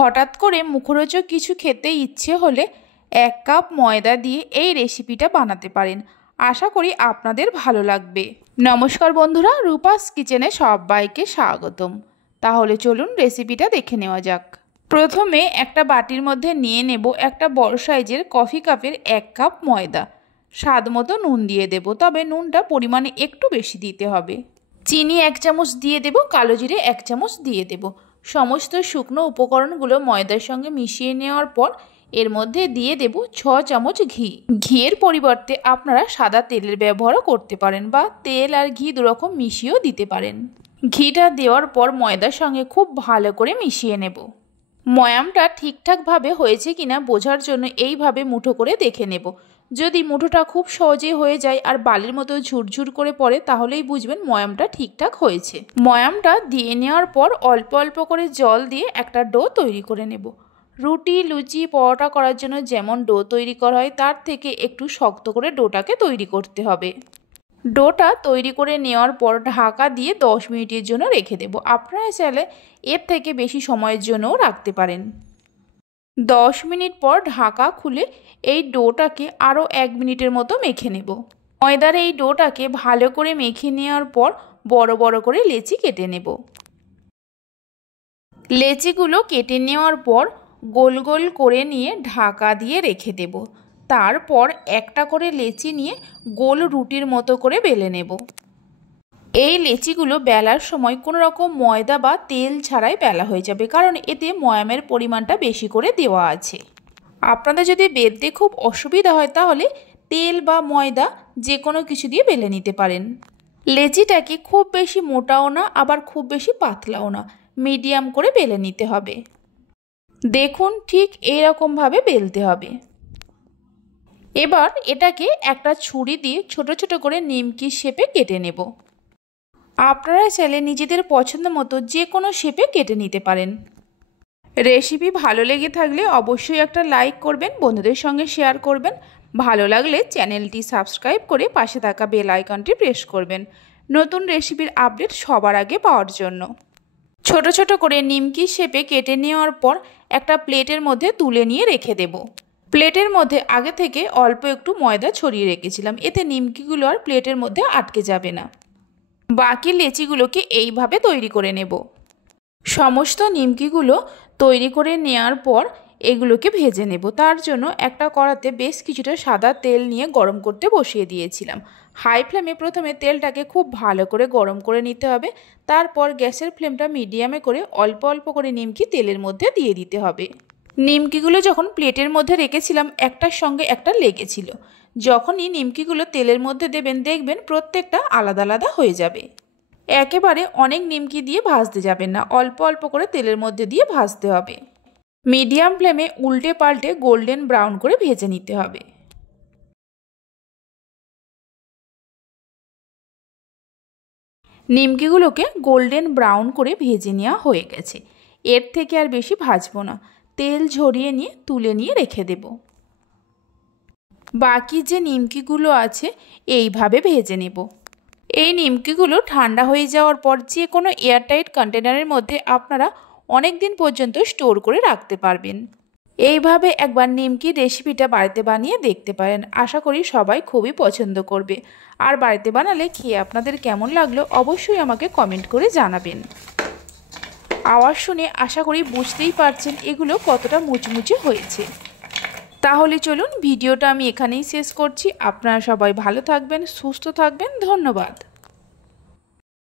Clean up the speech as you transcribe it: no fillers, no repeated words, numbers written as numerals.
হঠাৎ করে মুখরোচক কিছু খেতে ইচ্ছে হলে 1 কাপ ময়দা দিয়ে এই রেসিপিটা বানাতে পারেন। আশা করি আপনাদের ভালো লাগবে। নমস্কার বন্ধুরা, রূপাস কিচেনে সবাইকে স্বাগতম। তাহলে চলুন রেসিপিটা দেখে নেওয়া যাক। প্রথমে একটা বাটির মধ্যে নিয়ে নেব একটা বড় সাইজের কফি কাপের 1 কাপ ময়দা। স্বাদ মতো নুন দিয়ে দেব, তবে নুনটা পরিমাণে একটু বেশি দিতে হবে। চিনি 1 চামচ দিয়ে দেব, কালো জিরে 1 চামচ দিয়ে দেব। সমস্ত শুকনো উপকরণগুলো ময়দার সঙ্গে মিশিয়ে নেওয়ার পর এর মধ্যে দিয়ে দেব 6 চামচ ঘি। ঘিয়ের পরিবর্তে আপনারা সাদা তেলের ব্যবহারও করতে পারেন বা তেল আর ঘি দুরকম মিশিয়েও দিতে পারেন। ঘিটা দেওয়ার পর ময়দার সঙ্গে খুব ভালো করে মিশিয়ে নেব। ময়ামটা ঠিকঠাকভাবে হয়েছে কিনা বোঝার জন্য এইভাবে মুঠো করে দেখে নেব। যদি মুঠোটা খুব সহজে হয়ে যায় আর বালির মতো ঝুরঝুর করে পড়ে তাহলেই বুঝবেন ময়ামটা ঠিকঠাক হয়েছে। ময়ামটা দিয়ে নেওয়ার পর অল্প অল্প করে জল দিয়ে একটা ডো তৈরি করে নেব। রুটি, লুচি, পরোটা করার জন্য যেমন ডো তৈরি করা হয় তার থেকে একটু শক্ত করে ডোটাকে তৈরি করতে হবে। ডোটা তৈরি করে নেওয়ার পর ঢাকা দিয়ে 10 মিনিটের জন্য রেখে দেব। আপনারা চাইলে এর থেকে বেশি সময়ের জন্যও রাখতে পারেন। 10 মিনিট পর ঢাকা খুলে এই ডোটাকে আরও 1 মিনিটের মতো মেখে নেব। ময়দার এই ডোটাকে ভালো করে মেখে নেওয়ার পর বড় বড় করে লেচি কেটে নেব। লেচিগুলো কেটে নেওয়ার পর গোল গোল করে নিয়ে ঢাকা দিয়ে রেখে দেব। তারপর একটা করে লেচি নিয়ে গোল রুটির মতো করে বেলে নেব। এই লেচিগুলো বেলার সময় কোনো রকম ময়দা বা তেল ছাড়াই বেলা হয়ে যাবে, কারণ এতে ময়ামের পরিমাণটা বেশি করে দেওয়া আছে। আপনাদের যদি বেলতে খুব অসুবিধা হয় তাহলে তেল বা ময়দা যে কোনো কিছু দিয়ে বেলে নিতে পারেন। লেচিটাকে খুব বেশি মোটাও না আবার খুব বেশি পাতলাও না, মিডিয়াম করে বেলে নিতে হবে। দেখুন ঠিক এইরকমভাবে বেলতে হবে। এবার এটাকে একটা ছুরি দিয়ে ছোট ছোট করে নিমকি শেপে কেটে নেব। আপনারা চাইলে নিজেদের পছন্দ মতো যে কোনো শেপে কেটে নিতে পারেন। রেসিপি ভালো লেগে থাকলে অবশ্যই একটা লাইক করবেন, বন্ধুদের সঙ্গে শেয়ার করবেন। ভালো লাগলে চ্যানেলটি সাবস্ক্রাইব করে পাশে থাকা বেল আইকনটি প্রেস করবেন নতুন রেসিপির আপডেট সবার আগে পাওয়ার জন্য। ছোট ছোট করে নিমকি শেপে কেটে নেওয়ার পর একটা প্লেটের মধ্যে তুলে নিয়ে রেখে দেব। প্লেটের মধ্যে আগে থেকে অল্প একটু ময়দা ছড়িয়ে রেখেছিলাম, এতে নিমকিগুলো আর প্লেটের মধ্যে আটকে যাবে না। বাকি লেচিগুলোকে এইভাবে তৈরি করে নেব। সমস্ত নিমকিগুলো তৈরি করে নেওয়ার পর এগুলোকে ভেজে নেব। তার জন্য একটা কড়াতে বেশ কিছুটা সাদা তেল নিয়ে গরম করতে বসিয়ে দিয়েছিলাম। হাই ফ্লেমে প্রথমে তেলটাকে খুব ভালো করে গরম করে নিতে হবে। তারপর গ্যাসের ফ্লেমটা মিডিয়ামে করে অল্প অল্প করে নিমকি তেলের মধ্যে দিয়ে দিতে হবে। নিমকিগুলো যখন প্লেটের মধ্যে রেখেছিলাম একটার সঙ্গে একটা লেগেছিল। যখনই নিমকিগুলো তেলের মধ্যে দেবেন দেখবেন প্রত্যেকটা আলাদা আলাদা হয়ে যাবে। একেবারে অনেক নিমকি দিয়ে ভাজতে যাবেন না, অল্প অল্প করে তেলের মধ্যে দিয়ে ভাজতে হবে। মিডিয়াম ফ্লেমে উল্টে পাল্টে গোল্ডেন ব্রাউন করে ভেজে নিতে হবে। নিমকিগুলোকে গোল্ডেন ব্রাউন করে ভেজে নেওয়া হয়ে গেছে। এর থেকে আর বেশি ভাজবো না, তেল ঝরিয়ে নিয়ে তুলে নিয়ে রেখে দেব। বাকি যে নিমকিগুলো আছে এইভাবে ভেজে নেব। এই নিমকিগুলো ঠান্ডা হয়ে যাওয়ার পর যে কোনো এয়ারটাইট কন্টেনারের মধ্যে আপনারা অনেক দিন পর্যন্ত স্টোর করে রাখতে পারবেন। এইভাবে একবার নিমকির রেসিপিটা বাড়িতে বানিয়ে দেখতে পারেন। আশা করি সবাই খুবই পছন্দ করবে। আর বাড়িতে বানালে খেয়ে আপনাদের কেমন লাগলো অবশ্যই আমাকে কমেন্ট করে জানাবেন। আওয়াজ শুনে আশা করি বুঝতেই পারছেন এগুলো কতটা মুচমুচে হয়েছে। তাহলে চলুন ভিডিওটা আমি এখানেই শেষ করছি। আপনারা সবাই ভালো থাকবেন, সুস্থ থাকবেন। ধন্যবাদ।